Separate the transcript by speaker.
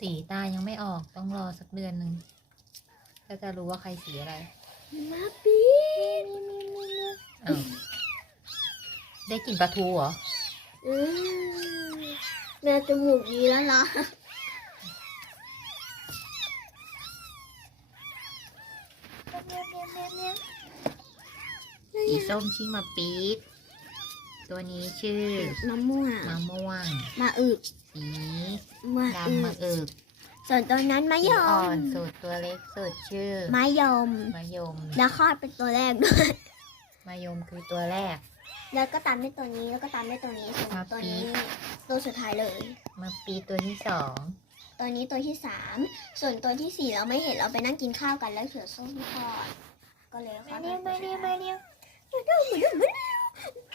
Speaker 1: สีตายังไม่ออกต้องรอสักเดือนหนึ่งก็จะรู้ว่าใครสีอะไร
Speaker 2: มาปี
Speaker 1: อ้าวได้กลิ่นปลาทูเหรอ
Speaker 2: อืมแม่จมูกดีแล้วนะ
Speaker 1: สีส้มชื่อมาปี๊ดตัวนี้ชื่อ
Speaker 2: มะม่วง
Speaker 1: มะม่วง
Speaker 2: มาอึก
Speaker 1: สี
Speaker 2: มาอึ
Speaker 1: ดำมะ
Speaker 2: ก
Speaker 1: เอิก
Speaker 2: ส่วนตัวนั้นมะ
Speaker 1: สี
Speaker 2: ย
Speaker 1: อ่อ
Speaker 2: ม
Speaker 1: นสุดตัวเล็กสุดชื่อ
Speaker 2: มะยม
Speaker 1: มะยม
Speaker 2: แล้วคลอดเป็นตัวแรกด้วย
Speaker 1: มะยมคือตัวแรก
Speaker 2: แล้วก็ตามด้วยตัวนี้แล้วก็ตามด้วยตัวนี้ส่วน
Speaker 1: มา
Speaker 2: ตัว
Speaker 1: ปี
Speaker 2: นี้๊
Speaker 1: ด
Speaker 2: ตัวสุดท้ายเลย
Speaker 1: มาปี๊ดตัวที่สอง
Speaker 2: ตัวนี้ตัวที่สามส่วนตัวที่สี่เราไม่เห็นเราไปนั่งกินข้าวกันแล้วเขียวส้มทอดก็เลย
Speaker 1: มา
Speaker 2: เข้า
Speaker 1: เร็วมาเร็วมาเร็ว
Speaker 2: มาเร็ว